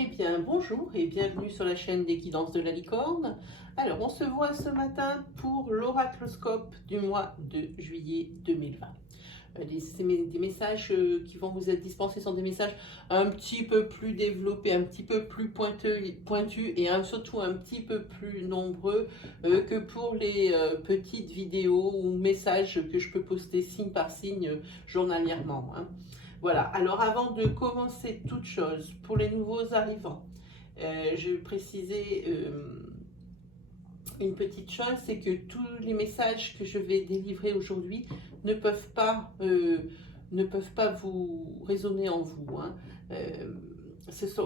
Eh bien, bonjour et bienvenue sur la chaîne des guidances de la licorne. Alors, on se voit ce matin pour l'oracloscope du mois de juillet 2020. Des messages qui vont vous être dispensés sont des messages un petit peu plus développés, un petit peu plus pointus et surtout un petit peu plus nombreux que pour les petites vidéos ou messages que je peux poster signe par signe journalièrement. Voilà, alors avant de commencer toute chose, pour les nouveaux arrivants, je vais préciser une petite chose, c'est que tous les messages que je vais délivrer aujourd'hui ne peuvent pas vous résonner en vous.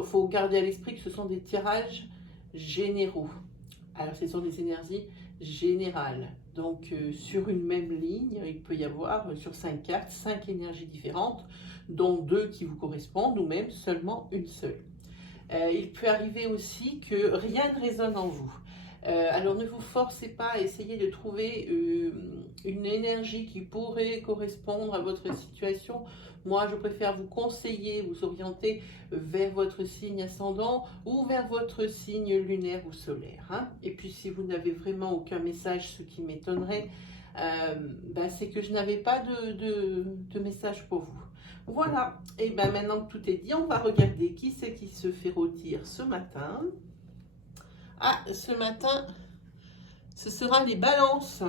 Faut garder à l'esprit que ce sont des tirages généraux. Alors ce sont des énergies générales. Donc sur une même ligne, il peut y avoir sur 5 cartes, 5 énergies différentes, dont 2 qui vous correspondent ou même seulement une seule. Il peut arriver aussi que rien ne résonne en vous. Alors ne vous forcez pas à essayer de trouver une énergie qui pourrait correspondre à votre situation. Moi, je préfère vous conseiller, vous orienter vers votre signe ascendant ou vers votre signe lunaire ou solaire. Et puis si vous n'avez vraiment aucun message, ce qui m'étonnerait, c'est que je n'avais pas de message pour vous. Voilà, et maintenant que tout est dit, on va regarder qui c'est qui se fait rôtir ce matin. Ah, ce matin, ce sera les balances.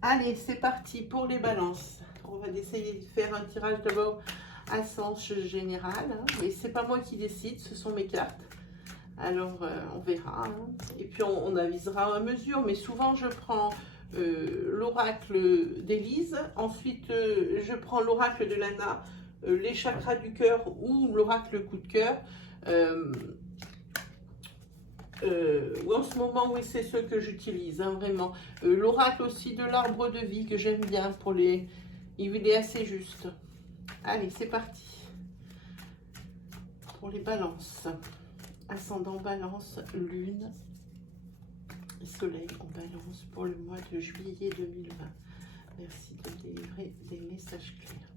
Allez, c'est parti pour les balances. On va essayer de faire un tirage d'abord à sens général. Mais c'est pas moi qui décide, ce sont mes cartes. Alors, on verra. Et puis, on avisera à mesure. Mais souvent, je prends l'oracle d'Élise. Ensuite, je prends l'oracle de Lana, les chakras du cœur ou l'oracle coup de cœur. En ce moment, oui, c'est ce que j'utilise, vraiment. L'oracle aussi de l'arbre de vie que j'aime bien pour les... Il est assez juste. Allez, c'est parti. Pour les balances. Ascendant balance, lune, soleil en balance pour le mois de juillet 2020. Merci de délivrer des messages clairs.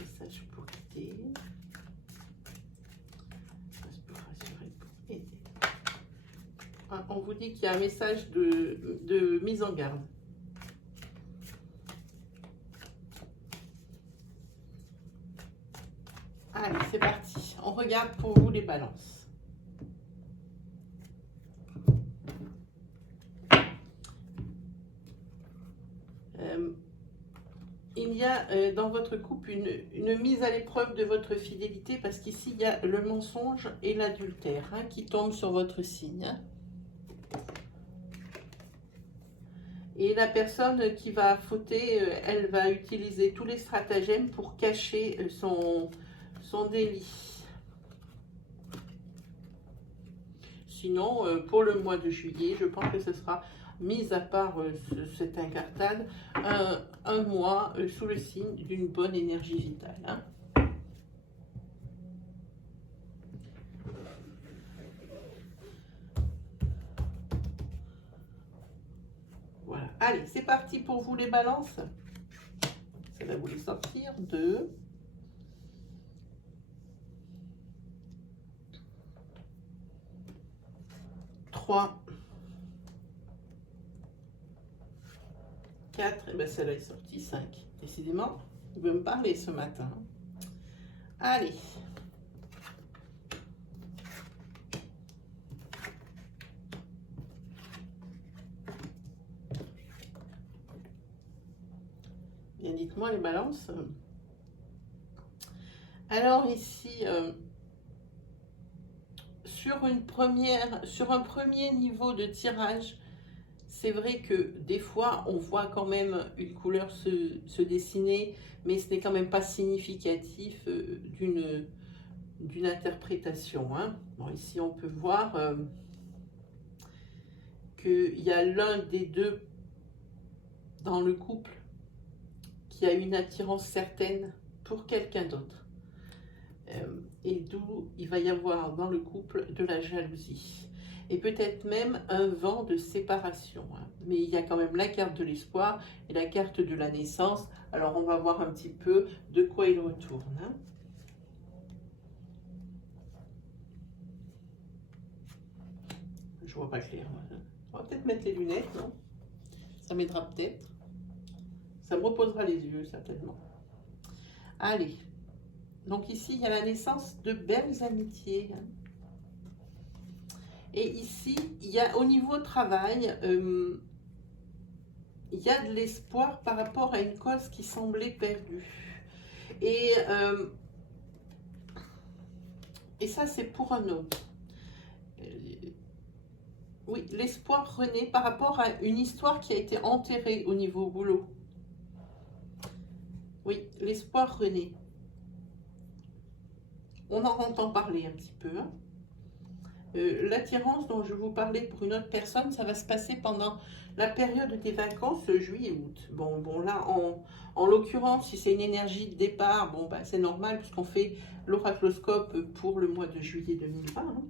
Messages pour guider. Pour rassurer, pour aider. On vous dit qu'il y a un message de mise en garde. Allez, c'est parti. On regarde pour vous les balances. Il y a dans votre couple une mise à l'épreuve de votre fidélité parce qu'ici, il y a le mensonge et l'adultère qui tombent sur votre signe. Et la personne qui va fauter, elle va utiliser tous les stratagèmes pour cacher son délit. Sinon, pour le mois de juillet, je pense que ce sera, mis à part cette incartade, un mois sous le signe d'une bonne énergie vitale. Voilà. Allez, c'est parti pour vous les balances. Ça va vous les sortir. 2. 3. 4. Et bien celle-là est sortie. 5. Décidément, il veut me parler ce matin. Allez. Bien, dites-moi les balances. Alors ici, sur un premier niveau de tirage, c'est vrai que des fois, on voit quand même une couleur se dessiner, mais ce n'est quand même pas significatif d'une interprétation. Bon, ici, on peut voir qu'il y a l'un des deux dans le couple qui a une attirance certaine pour quelqu'un d'autre. Et d'où il va y avoir dans le couple de la jalousie. Et peut-être même un vent de séparation. Mais il y a quand même la carte de l'espoir et la carte de la naissance. Alors on va voir un petit peu de quoi il retourne. je vois pas clair. On va peut-être mettre les lunettes, non? Ça m'aidera peut-être. Ça me reposera les yeux, certainement. Allez. Donc ici, il y a la naissance de belles amitiés. Et ici, il y a au niveau travail, il y a de l'espoir par rapport à une cause qui semblait perdue. Et ça, c'est pour un homme. Oui, l'espoir renaît par rapport à une histoire qui a été enterrée au niveau boulot. Oui, l'espoir renaît. On en entend parler un petit peu. Hein. L'attirance dont je vous parlais pour une autre personne, ça va se passer pendant la période des vacances, juillet-août. Bon, là, en l'occurrence, si c'est une énergie de départ, bon, bah, c'est normal puisqu'on fait l'oracloscope pour le mois de juillet 2020. Hein.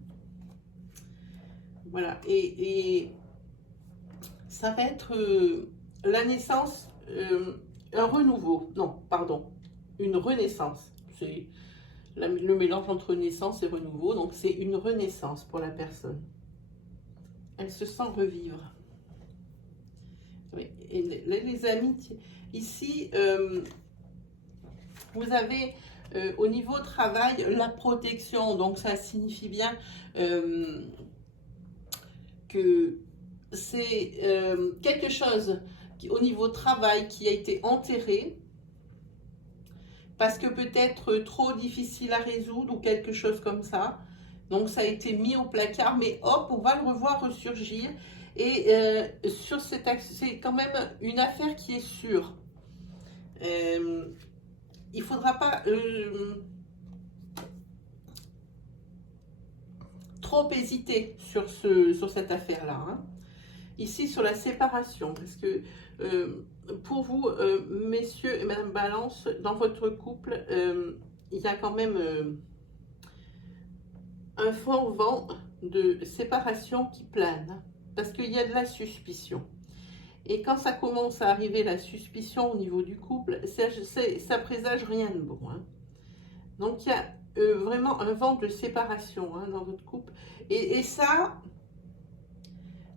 Voilà, et ça va être la naissance, un renouveau, non, pardon, une renaissance. C'est le mélange entre naissance et renouveau, donc c'est une renaissance pour la personne. Elle se sent revivre. Oui. Et les amis, ici, vous avez au niveau travail la protection, donc ça signifie bien que c'est quelque chose qui, au niveau travail qui a été enterré, parce que peut-être trop difficile à résoudre ou quelque chose comme ça. Donc ça a été mis au placard, mais hop, on va le revoir ressurgir. Et sur cet axe, c'est quand même une affaire qui est sûre. Il ne faudra pas trop hésiter sur cette affaire-là. Hein. Ici, sur la séparation, parce que pour vous, messieurs et madame Balance, dans votre couple, il y a quand même un fort vent de séparation qui plane, parce qu'il y a de la suspicion. Et quand ça commence à arriver, la suspicion au niveau du couple, ça présage rien de bon. Hein. Donc il y a vraiment un vent de séparation hein, dans votre couple. Et ça,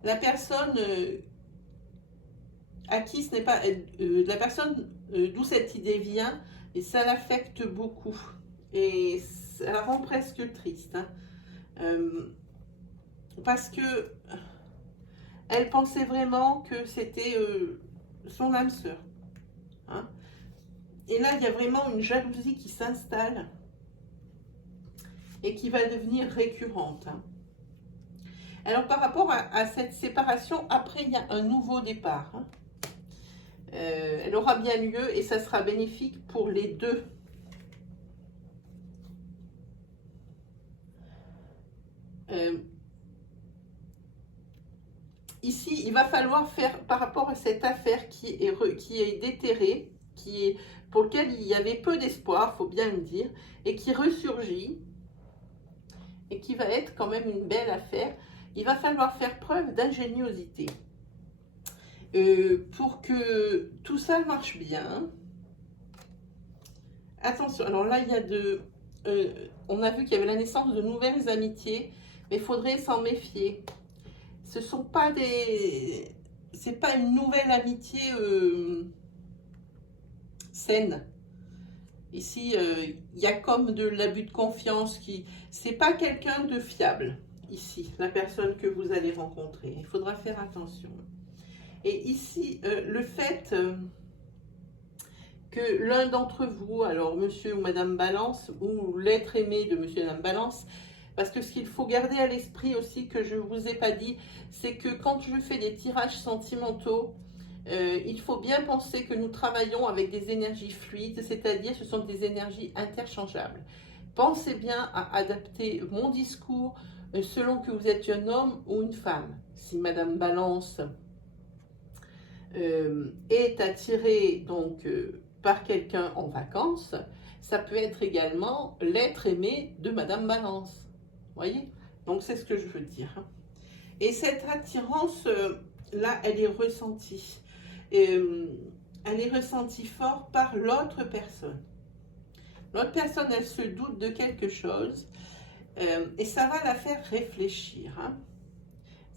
la personne à qui ce n'est pas la personne d'où cette idée vient, et ça l'affecte beaucoup et ça la rend presque triste hein. Parce que elle pensait vraiment que c'était son âme sœur hein. Et là il y a vraiment une jalousie qui s'installe et qui va devenir récurrente hein. Alors par rapport à cette séparation, après il y a un nouveau départ hein. Elle aura bien lieu et ça sera bénéfique pour les deux. Ici, il va falloir faire par rapport à cette affaire qui est déterrée, pour laquelle il y avait peu d'espoir, il faut bien le dire, et qui ressurgit, et qui va être quand même une belle affaire. Il va falloir faire preuve d'ingéniosité. Pour que tout ça marche bien. Attention, alors là, il y a on a vu qu'il y avait la naissance de nouvelles amitiés, mais il faudrait s'en méfier. Ce sont pas c'est pas une nouvelle amitié saine. Ici, il y a comme de l'abus de confiance c'est pas quelqu'un de fiable, ici, la personne que vous allez rencontrer. Il faudra faire attention. Et ici, le fait que l'un d'entre vous, alors monsieur ou madame Balance, ou l'être aimé de monsieur et madame Balance, parce que ce qu'il faut garder à l'esprit aussi, que je ne vous ai pas dit, c'est que quand je fais des tirages sentimentaux, il faut bien penser que nous travaillons avec des énergies fluides, c'est-à-dire ce sont des énergies interchangeables. Pensez bien à adapter mon discours selon que vous êtes un homme ou une femme. Si madame Balance est attiré donc par quelqu'un en vacances, ça peut être également l'être aimé de madame Balance. Voyez? Donc c'est ce que je veux dire. Et cette attirance là, elle est ressentie. Elle est ressentie fort par l'autre personne. L'autre personne, elle se doute de quelque chose et ça va la faire réfléchir. Hein.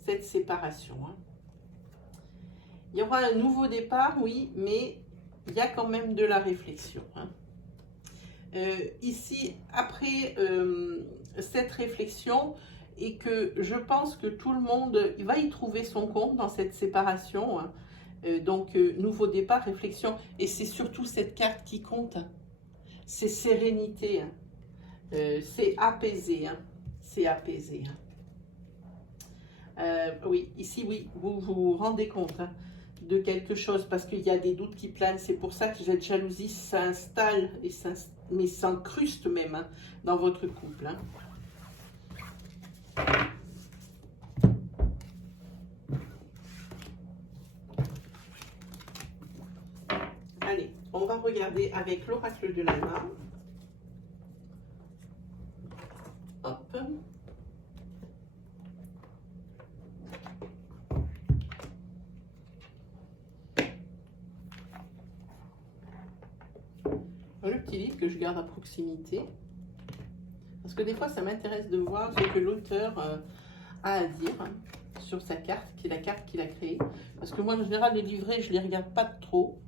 cette séparation. Hein. Il y aura un nouveau départ, oui, mais il y a quand même de la réflexion. Hein. Ici, après cette réflexion, et que je pense que tout le monde va y trouver son compte dans cette séparation. Hein. Donc, nouveau départ, réflexion. Et c'est surtout cette carte qui compte. Hein. C'est sérénité. Hein. C'est apaisé. Hein. C'est apaisé. Hein. Oui, ici, oui, vous vous rendez compte hein, de quelque chose parce qu'il y a des doutes qui planent. C'est pour ça que cette jalousie s'installe, mais s'incruste même hein, dans votre couple. Hein. Allez, on va regarder avec l'oracle de Lana. Hop. Le petit livre que je garde à proximité. Parce que des fois, ça m'intéresse de voir ce que l'auteur a à dire hein, sur sa carte, qui est la carte qu'il a créée. Parce que moi, en général, les livrets, je ne les regarde pas trop.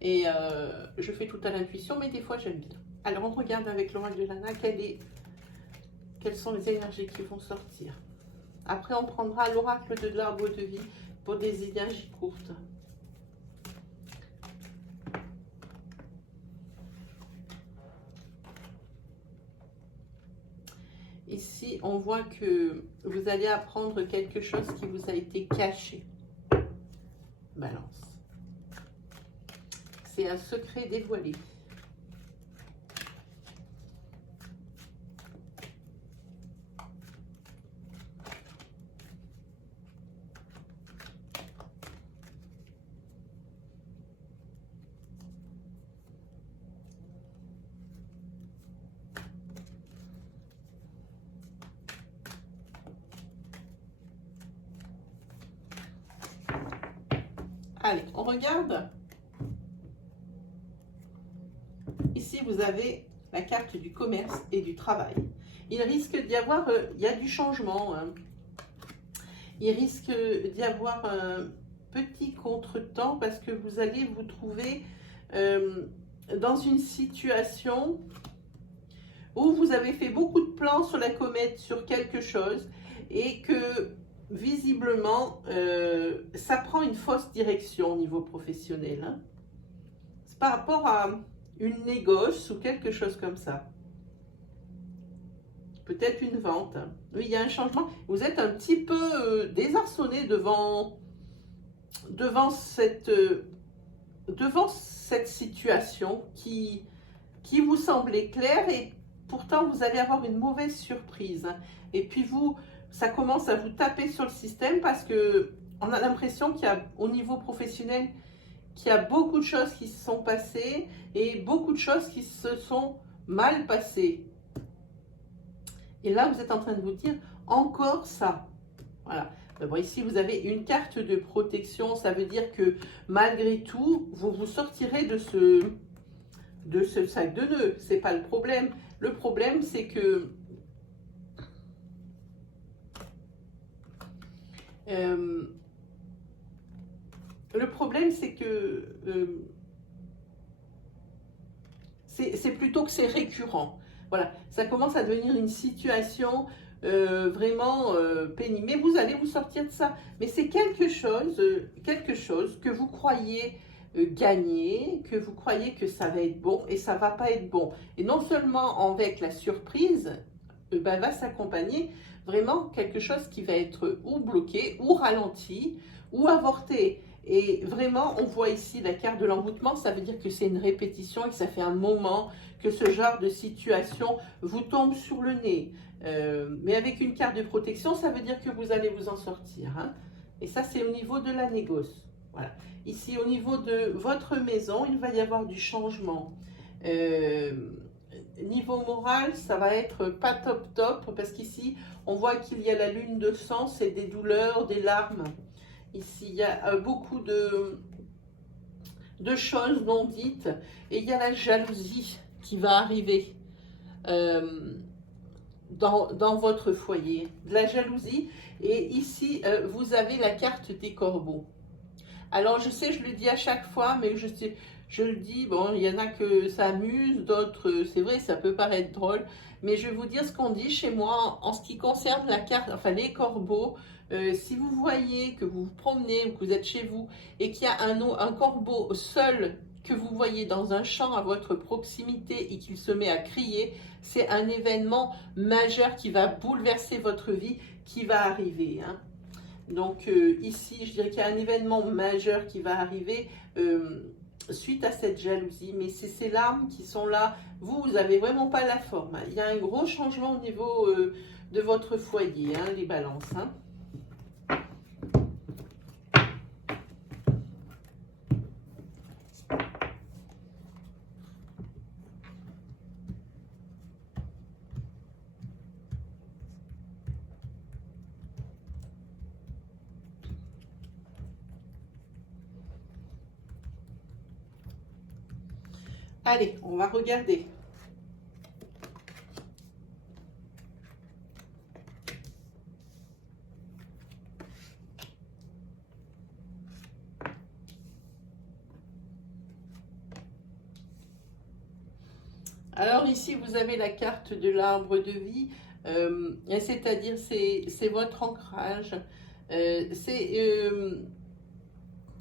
Et je fais tout à l'intuition, mais des fois, j'aime bien. Alors, on regarde avec l'oracle de Lana quelles sont les énergies qui vont sortir. Après, on prendra l'oracle de l'arbre de vie pour des énergies courtes. Ici, on voit que vous allez apprendre quelque chose qui vous a été caché. Balance. C'est un secret dévoilé. Allez, on regarde. Ici, vous avez la carte du commerce et du travail. Il risque d'y avoir, il y a du changement. Hein. Il risque d'y avoir un petit contretemps parce que vous allez vous trouver dans une situation où vous avez fait beaucoup de plans sur la comète, sur quelque chose, et que visiblement, ça prend une fausse direction au niveau professionnel. Hein. C'est par rapport à une négoce ou quelque chose comme ça. Peut-être une vente. Oui, il y a un changement. Vous êtes un petit peu désarçonné devant cette situation qui vous semblait claire et pourtant vous allez avoir une mauvaise surprise. Et puis ça commence à vous taper sur le système parce que on a l'impression qu'il y a au niveau professionnel qu'il y a beaucoup de choses qui se sont passées et beaucoup de choses qui se sont mal passées. Et là, vous êtes en train de vous dire, encore ça. Voilà. Bon, ici, vous avez une carte de protection. Ça veut dire que malgré tout, vous vous sortirez de ce sac de nœuds. Ce n'est pas le problème. Le problème, c'est que c'est plutôt que c'est récurrent. Voilà, ça commence à devenir une situation vraiment pénible. Mais vous allez vous sortir de ça. Mais c'est quelque chose que vous croyez gagner, que vous croyez que ça va être bon et ça va pas être bon. Et non seulement avec la surprise, va s'accompagner vraiment quelque chose qui va être ou bloqué, ou ralenti, ou avorté. Et vraiment, on voit ici la carte de l'envoûtement, ça veut dire que c'est une répétition et que ça fait un moment que ce genre de situation vous tombe sur le nez. Mais avec une carte de protection, ça veut dire que vous allez vous en sortir. Hein. Et ça, c'est au niveau de la négoce. Voilà. Ici, au niveau de votre maison, il va y avoir du changement. Niveau moral, ça va être pas top, parce qu'ici, on voit qu'il y a la lune de sang, c'est des douleurs, des larmes. Ici, il y a beaucoup de choses non dites, et il y a la jalousie qui va arriver. dans votre foyer, de la jalousie. Et ici, vous avez la carte des corbeaux. Alors, je sais, je le dis à chaque fois, mais je le dis, bon, il y en a que ça amuse, d'autres, c'est vrai, ça peut paraître drôle, mais je vais vous dire ce qu'on dit chez moi en ce qui concerne la carte, enfin les corbeaux. Si vous voyez que vous vous promenez, que vous êtes chez vous, et qu'il y a un corbeau seul que vous voyez dans un champ à votre proximité et qu'il se met à crier, c'est un événement majeur qui va bouleverser votre vie, qui va arriver, hein. Donc ici, je dirais qu'il y a un événement majeur qui va arriver suite à cette jalousie, mais c'est ces larmes qui sont là. Vous n'avez vraiment pas la forme, hein. Il y a un gros changement au niveau de votre foyer, hein, les balances, hein. Allez, on va regarder. Alors ici, vous avez la carte de l'arbre de vie, c'est-à-dire c'est votre ancrage.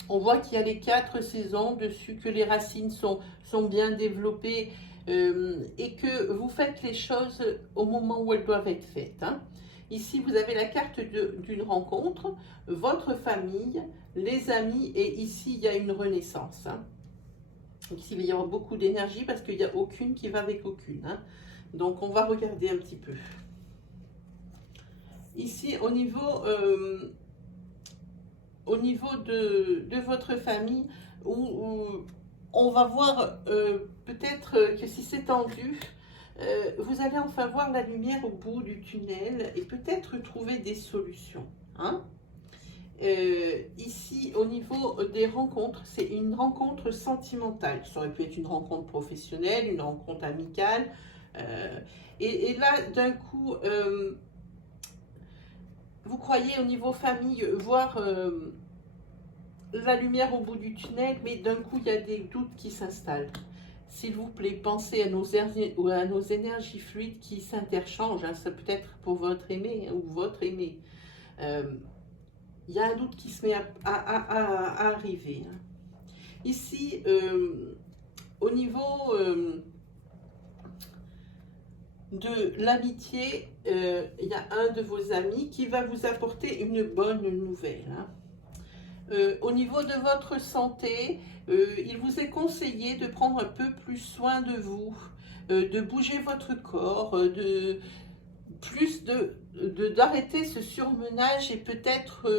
On voit qu'il y a les 4 saisons dessus, que les racines sont bien développées et que vous faites les choses au moment où elles doivent être faites, hein. Ici, vous avez la carte d'une rencontre, votre famille, les amis, et ici, il y a une renaissance, hein. Ici, il va y avoir beaucoup d'énergie parce qu'il n'y a aucune qui va avec aucune, hein. Donc, on va regarder un petit peu. Ici, au niveau de votre famille, où on va voir peut-être que si c'est tendu, vous allez enfin voir la lumière au bout du tunnel et peut-être trouver des solutions, hein. Ici, au niveau des rencontres, c'est une rencontre sentimentale. Ça aurait pu être une rencontre professionnelle, une rencontre amicale. Et là, d'un coup, vous croyez au niveau famille voir la lumière au bout du tunnel, mais d'un coup, il y a des doutes qui s'installent. S'il vous plaît, pensez à nos énergies fluides qui s'interchangent, hein. Ça peut être pour votre aimé ou votre aimé. Il y a un doute qui se met à arriver, hein. Ici, au niveau de l'amitié, il y a un de vos amis qui va vous apporter une bonne nouvelle, hein. Au niveau de votre santé, il vous est conseillé de prendre un peu plus soin de vous, de bouger votre corps, d'arrêter ce surmenage et peut-être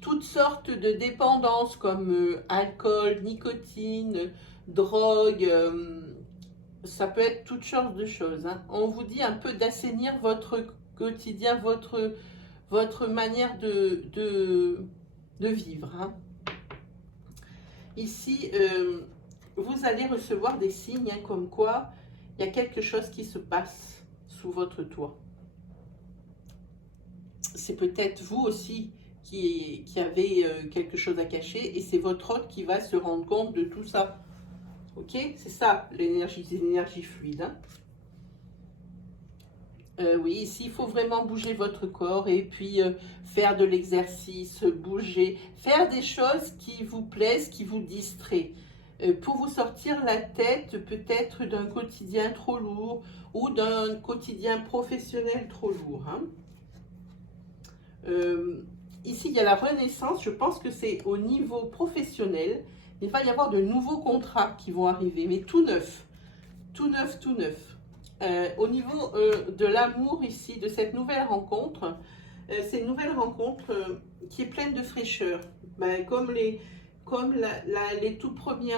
toutes sortes de dépendances comme alcool, nicotine, drogue, ça peut être toutes sortes de choses, hein. On vous dit un peu d'assainir votre quotidien, votre manière de vivre, hein. Ici, vous allez recevoir des signes, hein, comme quoi il y a quelque chose qui se passe sous votre toit. C'est peut-être vous aussi qui avez quelque chose à cacher et c'est votre hôte qui va se rendre compte de tout ça. Ok, c'est ça l'énergie fluide, hein. Oui, ici, il faut vraiment bouger votre corps et puis faire de l'exercice, bouger, faire des choses qui vous plaisent, qui vous distraient, pour vous sortir la tête peut-être d'un quotidien trop lourd ou d'un quotidien professionnel trop lourd, hein. Ici, il y a la renaissance, je pense que c'est au niveau professionnel. Il va y avoir de nouveaux contrats qui vont arriver, mais tout neuf, tout neuf, tout neuf. Au niveau de l'amour ici, de cette nouvelle rencontre, c'est une nouvelle rencontre qui est pleine de fraîcheur. Ben, comme les tout premiers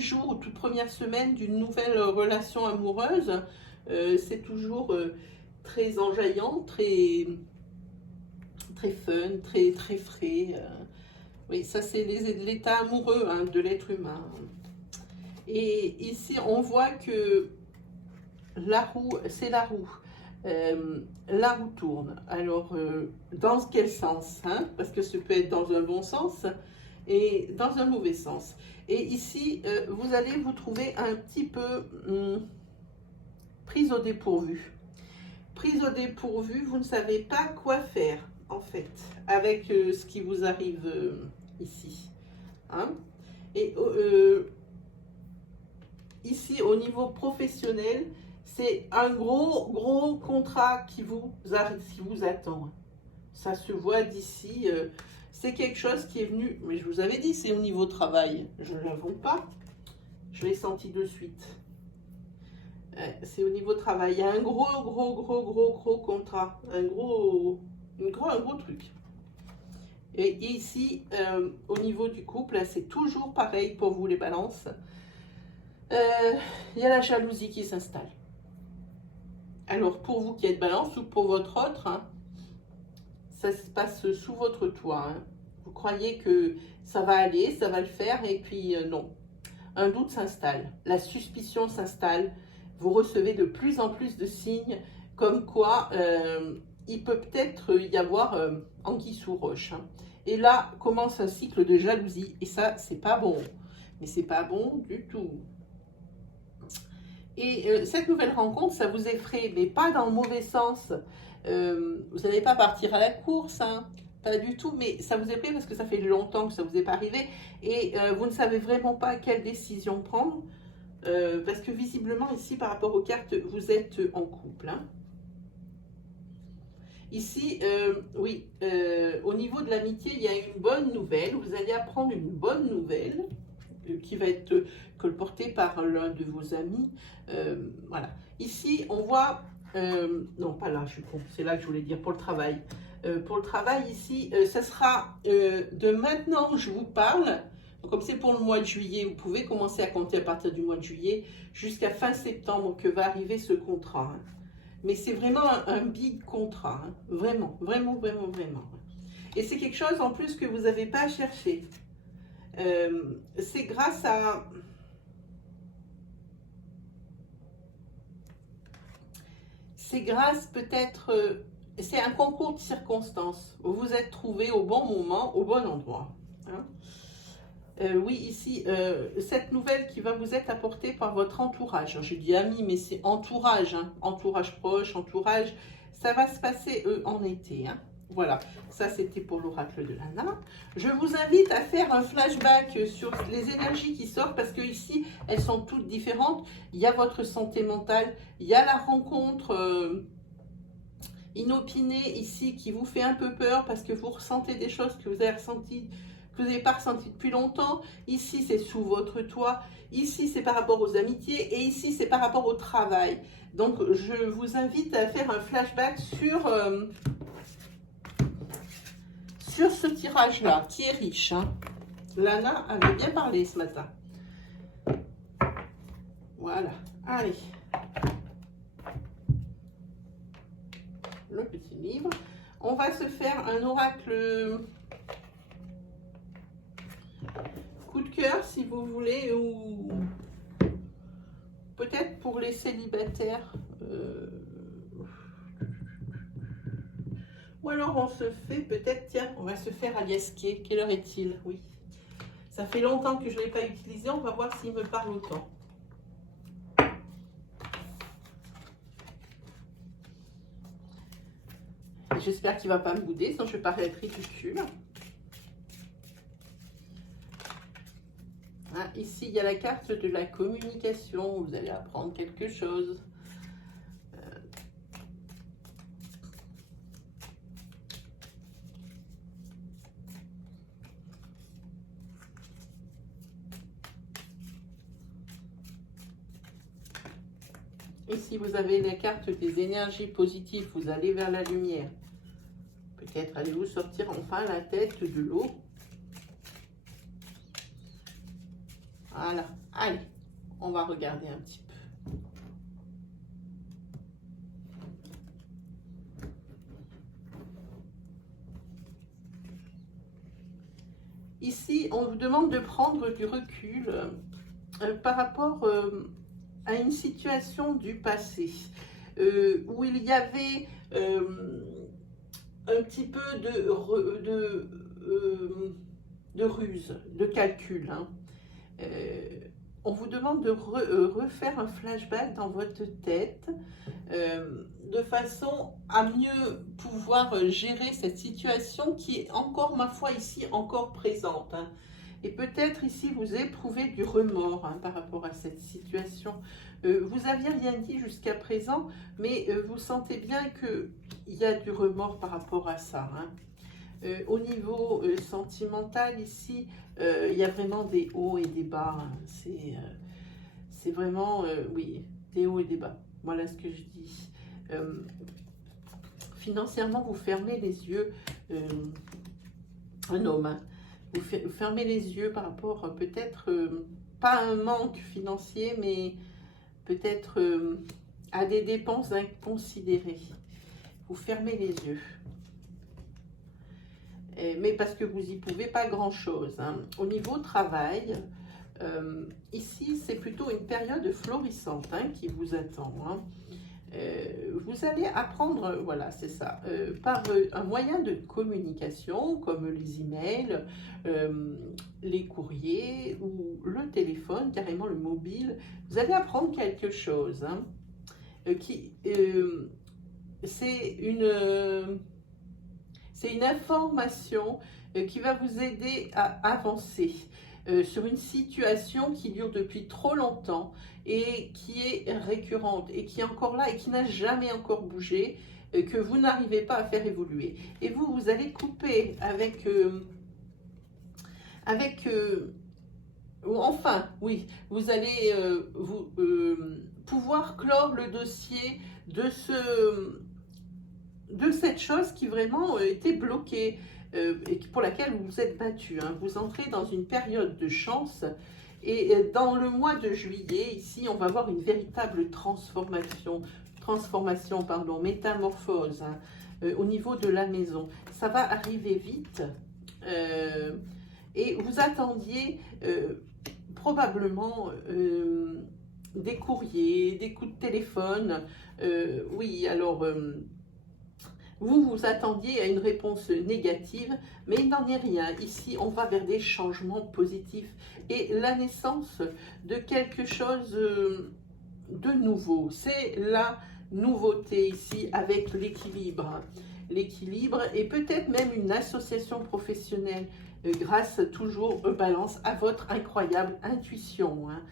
jours ou toutes premières semaines d'une nouvelle relation amoureuse, c'est toujours très enjaillant, très fun, très frais. Oui, ça c'est l'état amoureux, hein, de l'être humain. Et ici, on voit que la roue, c'est la roue. La roue tourne. Alors, dans quel sens, hein? Parce que ça peut être dans un bon sens et dans un mauvais sens. Et ici, vous allez vous trouver un petit peu prise au dépourvu. Prise au dépourvu, vous ne savez pas quoi faire, en fait, avec ce qui vous arrive ici. Hein? Et ici, au niveau professionnel, c'est un gros contrat qui vous attend. Ça se voit d'ici. C'est quelque chose qui est venu, mais je vous avais dit, c'est au niveau travail. Je ne l'avoue pas. Je l'ai senti de suite. C'est au niveau travail. Il y a un gros contrat. Un gros truc. Et ici, au niveau du couple, c'est toujours pareil pour vous les balances. Il y a la jalousie qui s'installe. Alors, pour vous qui êtes balance ou pour votre autre, hein, ça se passe sous votre toit. Hein. Vous croyez que ça va aller, ça va le faire, et puis non. Un doute s'installe, la suspicion s'installe. Vous recevez de plus en plus de signes comme quoi il peut peut-être y avoir anguille sous roche. Hein. Et là commence un cycle de jalousie. Et ça, c'est pas bon. Mais c'est pas bon du tout. Et cette nouvelle rencontre, ça vous effraie, mais pas dans le mauvais sens. Vous n'allez pas partir à la course, hein, pas du tout, mais ça vous effraie parce que ça fait longtemps que ça vous est pas arrivé et vous ne savez vraiment pas quelle décision prendre parce que visiblement ici, par rapport aux cartes, vous êtes en couple. Hein. Ici, oui, au niveau de l'amitié, il y a une bonne nouvelle. Vous allez apprendre une bonne nouvelle qui va être colportée par l'un de vos amis. Voilà. Ici, on voit... non, pas là, je suis con. C'est là que je voulais dire, pour le travail. Pour le travail, ici, ça sera de maintenant que je vous parle. Comme c'est pour le mois de juillet, vous pouvez commencer à compter à partir du mois de juillet jusqu'à fin septembre que va arriver ce contrat. Hein. Mais c'est vraiment un big contrat. Hein. Vraiment. Et c'est quelque chose en plus que vous n'avez pas à chercher. C'est grâce à... C'est grâce peut-être... c'est un concours de circonstances. Vous vous êtes trouvé au bon moment, au bon endroit. Hein. Oui, ici, cette nouvelle qui va vous être apportée par votre entourage. J'ai dit ami, mais c'est entourage. Hein. Entourage proche, entourage. Ça va se passer en été. Hein. Voilà, ça c'était pour l'oracle de Lana. Je vous invite à faire un flashback sur les énergies qui sortent parce que ici, elles sont toutes différentes. Il y a votre santé mentale, il y a la rencontre inopinée ici qui vous fait un peu peur parce que vous ressentez des choses que vous avez ressenties, que vous n'avez pas ressenti depuis longtemps. Ici, c'est sous votre toit. Ici, c'est par rapport aux amitiés. Et ici, c'est par rapport au travail. Donc, je vous invite à faire un flashback sur ce tirage-là, qui est riche. Hein. Lana avait bien parlé ce matin. Voilà. Allez. Le petit livre. On va se faire un oracle coup de cœur, si vous voulez, ou peut-être pour les célibataires. Ou alors on se fait peut-être, tiens, on va se faire Aliasqué. Quelle heure est-il? Oui. Ça fait longtemps que je ne l'ai pas utilisé. On va voir s'il me parle autant. J'espère qu'il ne va pas me bouder, sinon je vais paraître ridicule. Hein, ici, il y a la carte de la communication. Vous allez apprendre quelque chose. Ici, vous avez la carte des énergies positives. Vous allez vers la lumière. Peut-être allez-vous sortir enfin la tête de l'eau. Voilà. Allez, on va regarder un petit peu. Ici, on vous demande de prendre du recul. par rapport à une situation du passé où il y avait un petit peu de ruse, de calcul. Hein. On vous demande de refaire un flashback dans votre tête de façon à mieux pouvoir gérer cette situation qui est encore, ma foi, ici, encore présente. Hein. Et peut-être ici, vous éprouvez du remords hein, par rapport à cette situation. Vous n'aviez rien dit jusqu'à présent, mais vous sentez bien qu'il y a du remords par rapport à ça. Hein. Au niveau sentimental, ici, il y a vraiment des hauts et des bas. Hein. C'est vraiment, oui, des hauts et des bas. Voilà ce que je dis. Financièrement, vous fermez les yeux, un homme, hein. Vous fermez les yeux par rapport peut-être, pas à un manque financier, mais peut-être à des dépenses inconsidérées. Vous fermez les yeux. Mais parce que vous n'y pouvez pas grand-chose. Hein. Au niveau travail, ici, c'est plutôt une période florissante hein, qui vous attend. Hein. Vous allez apprendre, voilà, c'est ça, par un moyen de communication comme les emails, les courriers ou le téléphone, carrément le mobile. Vous allez apprendre quelque chose hein, c'est une information qui va vous aider à avancer sur une situation qui dure depuis trop longtemps et qui est récurrente et qui est encore là et qui n'a jamais encore bougé, que vous n'arrivez pas à faire évoluer. Et vous allez couper avec... enfin, oui, vous allez pouvoir clore le dossier de cette chose qui vraiment était bloquée et pour laquelle vous vous êtes battu. Hein. Vous entrez dans une période de chance et dans le mois de juillet, ici, on va voir une véritable métamorphose hein, au niveau de la maison. Ça va arriver vite et vous attendiez probablement des courriers, des coups de téléphone. Oui, alors... vous attendiez à une réponse négative, mais il n'en est rien. Ici, on va vers des changements positifs et la naissance de quelque chose de nouveau. C'est la nouveauté ici avec l'équilibre. L'équilibre et peut-être même une association professionnelle grâce toujours, Balance, à votre incroyable intuition. Hein.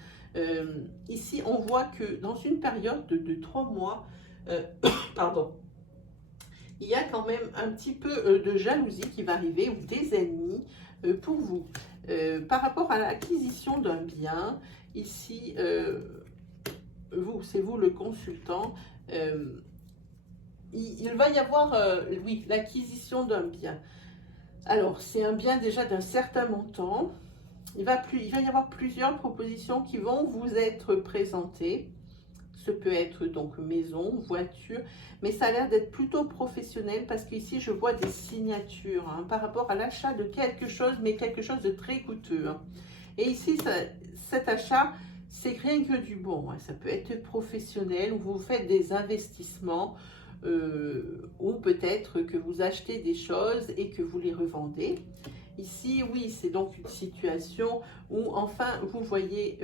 Ici, on voit que dans une période de 3 mois, pardon, il y a quand même un petit peu de jalousie qui va arriver ou des ennemis pour vous. Par rapport à l'acquisition d'un bien, ici, c'est vous le consultant, il va y avoir, oui, l'acquisition d'un bien. Alors, c'est un bien déjà d'un certain montant. Il va y avoir plusieurs propositions qui vont vous être présentées. Ce peut être donc maison, voiture, mais ça a l'air d'être plutôt professionnel parce qu'ici je vois des signatures hein, par rapport à l'achat de quelque chose, mais quelque chose de très coûteux. Hein. Et ici, cet achat, c'est rien que du bon. Hein. Ça peut être professionnel, où vous faites des investissements, ou peut-être que vous achetez des choses et que vous les revendez. Ici, oui, c'est donc une situation où enfin vous voyez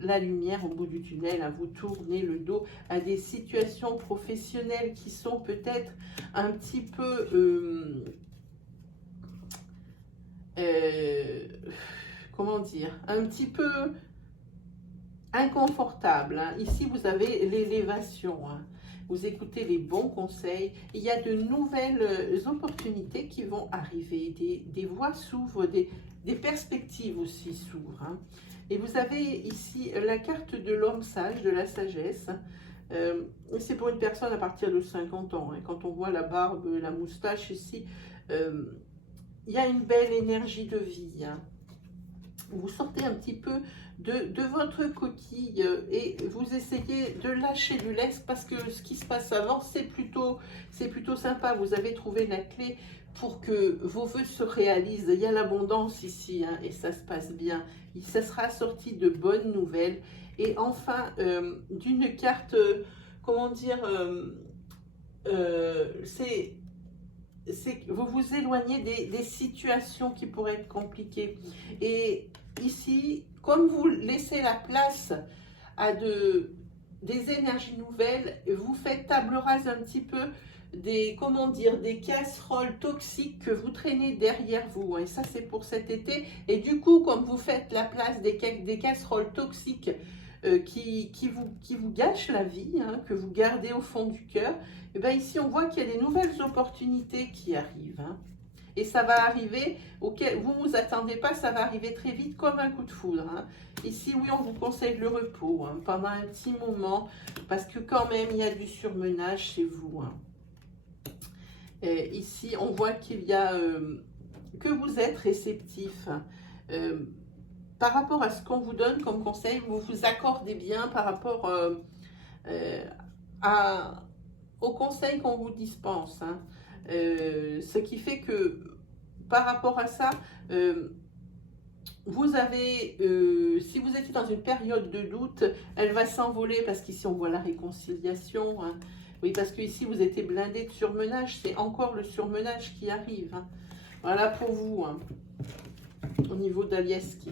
la lumière au bout du tunnel, hein, vous tournez le dos à des situations professionnelles qui sont peut-être un petit peu, comment dire, un petit peu inconfortables. Hein. Ici, vous avez l'élévation. Hein. Vous écoutez les bons conseils, il y a de nouvelles opportunités qui vont arriver, des voies s'ouvrent, des perspectives aussi s'ouvrent. Hein. Et vous avez ici la carte de l'homme sage, de la sagesse. C'est pour une personne à partir de 50 ans. Hein. Quand on voit la barbe, la moustache ici, il y a une belle énergie de vie. Hein. Vous sortez un petit peu de votre coquille et vous essayez de lâcher du lest parce que ce qui se passe avant, c'est plutôt sympa. Vous avez trouvé la clé pour que vos vœux se réalisent. Il y a l'abondance ici, hein, et ça se passe bien. Ça sera assorti de bonnes nouvelles. Et enfin, d'une carte, comment dire, vous vous éloignez des situations qui pourraient être compliquées. Et ici, comme vous laissez la place à des énergies nouvelles, vous faites table rase un petit peu des casseroles toxiques que vous traînez derrière vous. Et ça, c'est pour cet été. Et du coup, comme vous faites la place des casseroles toxiques qui vous gâchent la vie, hein, que vous gardez au fond du cœur, et bien ici, on voit qu'il y a des nouvelles opportunités qui arrivent. Hein. Et ça va arriver, auquel vous ne vous attendez pas, ça va arriver très vite comme un coup de foudre. Hein. Ici, oui, on vous conseille le repos, hein, pendant un petit moment, parce que quand même, il y a du surmenage chez vous. Hein. Ici, on voit qu'il y a que vous êtes réceptif. Hein. Par rapport à ce qu'on vous donne comme conseil, vous vous accordez bien par rapport aux conseils qu'on vous dispense. Hein. Ce qui fait que par rapport à ça, vous avez, si vous étiez dans une période de doute, elle va s'envoler parce qu'ici on voit la réconciliation. Hein. Oui, parce qu'ici vous étiez blindé de surmenage, c'est encore le surmenage qui arrive. Hein. Voilà pour vous, hein, au niveau d'Aliaski.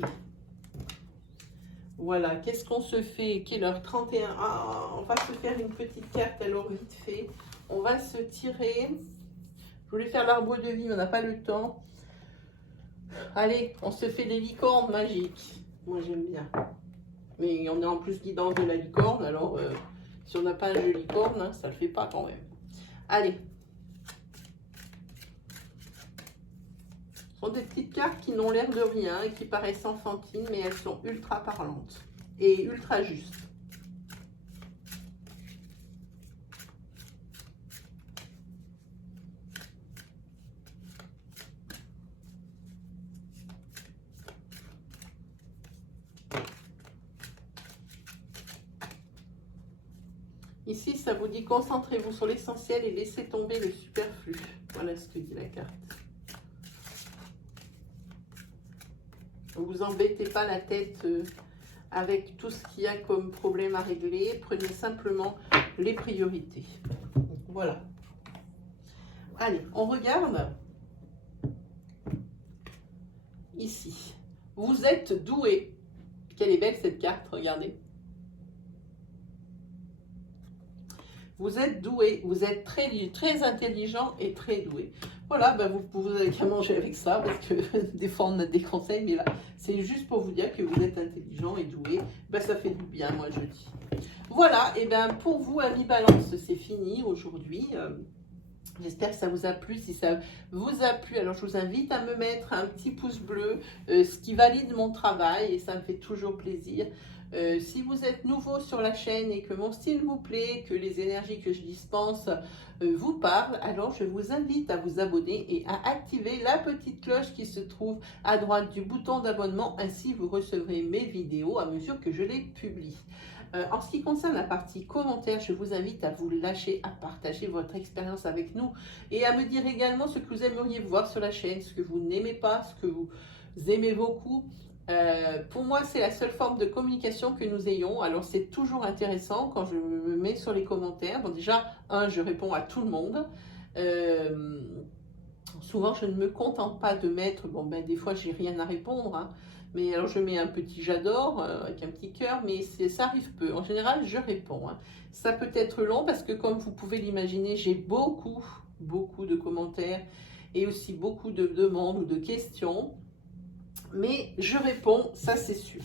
Voilà, qu'est-ce qu'on se fait? Quelle heure? 31. Ah, on va se faire une petite carte, alors vite fait. On va se tirer. Je voulais faire l'arbre de vie, mais on n'a pas le temps. Allez, on se fait des licornes magiques. Moi, j'aime bien. Mais on est en plus guidance de la licorne, alors si on n'a pas un jeu licorne, hein, ça ne le fait pas quand même. Allez. Ce sont des petites cartes qui n'ont l'air de rien et qui paraissent enfantines, mais elles sont ultra parlantes et ultra justes. Ici, ça vous dit concentrez-vous sur l'essentiel et laissez tomber le superflu. Voilà ce que dit la carte. Ne vous embêtez pas la tête avec tout ce qu'il y a comme problème à régler. Prenez simplement les priorités. Voilà. Allez, on regarde. Ici. Vous êtes doué. Quelle est belle cette carte, regardez. Vous êtes doué, vous êtes très intelligent et très doué. Voilà, ben vous n'avez qu'à manger avec ça, parce que des fois on a des conseils, mais là, c'est juste pour vous dire que vous êtes intelligent et doué. Ben, ça fait du bien, moi je dis. Voilà, et bien pour vous, amis Balance, c'est fini aujourd'hui. J'espère que ça vous a plu. Si ça vous a plu, alors je vous invite à me mettre un petit pouce bleu, ce qui valide mon travail et ça me fait toujours plaisir. Si vous êtes nouveau sur la chaîne et que mon style vous plaît, que les énergies que je dispense vous parlent, alors je vous invite à vous abonner et à activer la petite cloche qui se trouve à droite du bouton d'abonnement. Ainsi, vous recevrez mes vidéos à mesure que je les publie. En ce qui concerne la partie commentaires, je vous invite à vous lâcher, à partager votre expérience avec nous et à me dire également ce que vous aimeriez voir sur la chaîne, ce que vous n'aimez pas, ce que vous aimez beaucoup. Pour moi, c'est la seule forme de communication que nous ayons. Alors, c'est toujours intéressant quand je me mets sur les commentaires. Bon, déjà, je réponds à tout le monde. Souvent, je ne me contente pas de mettre, des fois, j'ai rien à répondre, hein. Mais alors, je mets un petit j'adore avec un petit cœur, mais ça arrive peu. En général, je réponds. Hein. Ça peut être long parce que, comme vous pouvez l'imaginer, j'ai beaucoup de commentaires et aussi beaucoup de demandes ou de questions. Mais je réponds, ça c'est sûr.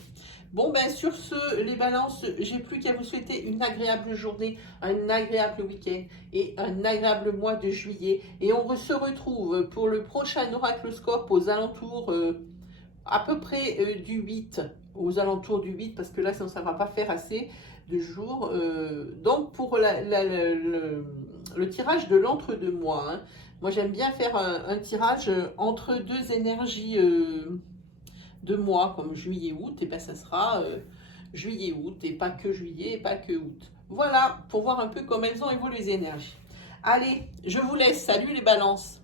Bon, sur ce, les balances, j'ai plus qu'à vous souhaiter une agréable journée, un agréable week-end et un agréable mois de juillet. Et on se retrouve pour le prochain Oracloscope aux alentours, à peu près du 8, aux alentours du 8, parce que là, ça ne va pas faire assez de jours. Donc, pour le tirage de l'entre-deux-mois, hein, moi j'aime bien faire un tirage entre deux énergies de mois comme juillet-août, et ça sera juillet-août et pas que juillet et pas que août. Voilà, pour voir un peu comment elles ont évolué les énergies. Allez, je vous laisse. Salut les balances.